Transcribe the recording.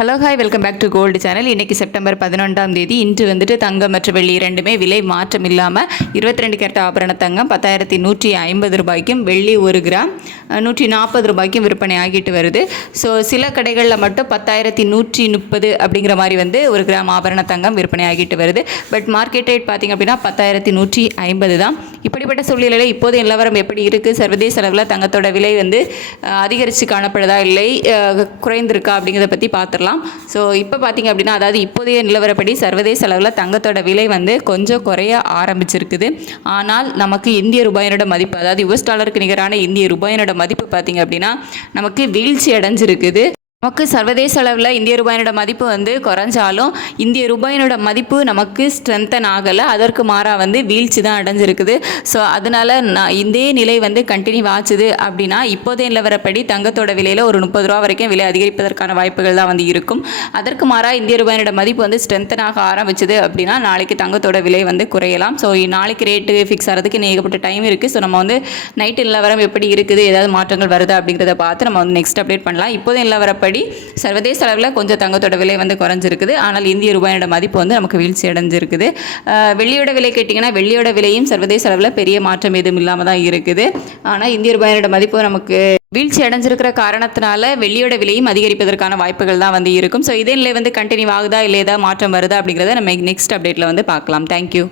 Hello hi welcome back to gold channel. இன்றைக்கி September 11ஆம் தேதி. இன்று வந்துட்டு தங்கம் மற்றும் வெள்ளி இரண்டுமே விலை மாற்றம் இல்லாமல் 22 கேரட் ஆபரண தங்கம் 10,150 ரூபாய்க்கும், வெள்ளி 1 கிராம் 140 ரூபாய்க்கும் விற்பனை ஆகிட்டு வருது. ஸோ சில கடைகளில் மட்டும் 10,130 அப்படிங்கிற மாதிரி வந்து 1 கிராம் ஆபரண தங்கம் விற்பனை ஆகிட்டு வருது. பட் மார்க்கெட் ரேட் பார்த்திங்க அப்படின்னா 10,150 தான். இப்படிப்பட்ட சூழ்நிலையில் இப்போது நிலவரம் எப்படி இருக்குது, சர்வதேச அளவில் தங்கத்தோட விலை வந்து அதிகரித்து காணப்படுதா இல்லை குறைந்திருக்கா அப்படிங்கிறத பற்றி பார்த்துடலாம். ஸோ இப்போ பார்த்திங்க அப்படின்னா, அதாவது இப்போதைய நிலவரப்படி சர்வதேச அளவில் தங்கத்தோட விலை வந்து கொஞ்சம் குறைய ஆரம்பிச்சிருக்குது. ஆனால் நமக்கு இந்திய ரூபாயினோட மதிப்பு, அதாவது US டாலருக்கு நிகரான இந்திய ரூபாயினோட மதிப்பு பார்த்திங்க அப்படின்னா நமக்கு வீழ்ச்சி அடைஞ்சிருக்குது. நமக்கு சர்வதேச அளவில் இந்திய ரூபாயினோட மதிப்பு வந்து குறைஞ்சாலும் இந்திய ரூபாயினோட மதிப்பு நமக்கு ஸ்ட்ரென்தன் ஆகலை, அதற்கு மாறாக வந்து வீழ்ச்சி தான் அடைஞ்சிருக்குது. ஸோ அதனால் இதே நிலை வந்து கண்டினியூ ஆச்சுது அப்படின்னா இப்போதைய நிலவரப்படி தங்கத்தோட விலையில் ஒரு 30 ரூபா வரைக்கும் விலை அதிகரிப்பதற்கான வாய்ப்புகள் தான் வந்து இருக்கும். அதற்கு மாறாக இந்திய ரூபாயினோட மதிப்பு வந்து ஸ்ட்ரென்தனாக ஆரம்பிச்சது அப்படின்னா நாளைக்கு தங்கத்தோட விலை வந்து குறையலாம். ஸோ நாளைக்கு ரேட்டு ஃபிக்ஸ் ஆகிறதுக்கு ஏகப்பட்ட டைம் இருக்குது. ஸோ நம்ம வந்து நைட்டு நிலவரம் எப்படி இருக்குது, ஏதாவது மாற்றங்கள் வருதா அப்படிங்கிறத பார்த்து நம்ம வந்து நெக்ஸ்ட் அப்டேட் பண்ணலாம். இப்போதைய நிலவரப்படி சர்வதேச அளவில் கொஞ்சம் தங்கத்தோட விலை வந்து குறைஞ்சிருக்குது. ஆனால் இந்திய ரூபாயோட மதிப்பு வந்து நமக்கு வீழ்ச்சி அடைஞ்சிருக்குது. வெள்ளியோட விலை கேட்டிங்கன்னா வெள்ளியோட விலையும் சர்வதேச அளவில் பெரிய மாற்றம் எதுவும் இல்லாமல் தான் இருக்குது. ஆனால் இந்திய ரூபாயோட மதிப்பு நமக்கு வீழ்ச்சி அடைஞ்சிருக்கிற காரணத்தினால வெள்ளியோட விலையும் அதிகரிப்பதற்கான வாய்ப்புகள் தான் வந்து இருக்கும். ஸோ இதே நிலை வந்து கண்டினியூ ஆகுதா இல்லை ஏதாவது மாற்றம் வருதா அப்படிங்கிறத நம்ம நெக்ஸ்ட் அப்டேட்டில் வந்து பார்க்கலாம். தேங்க்யூ.